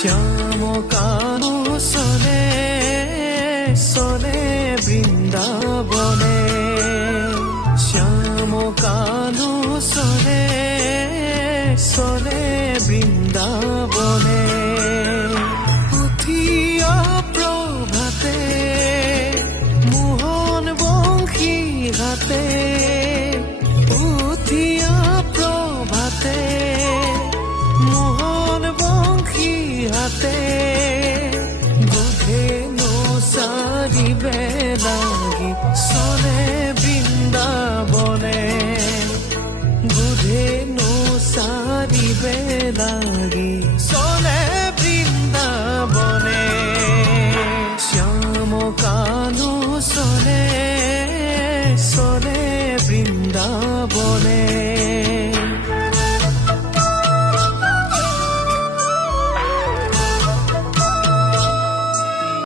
siamo Kanu সনে সনে বৃন্দাবনে। শ্যাম কানু সনে সনে বৃন্দাবনে। পুথিয়া প্রভাতে, মোহন বংশী হাতে চাৰিবে লাগি চলে বৃন্দাবনে বুধেনো চাৰিবে লাগি চলে বৃন্দাবনে শ্যাম কালো চলে চলে বৃন্দাবনে।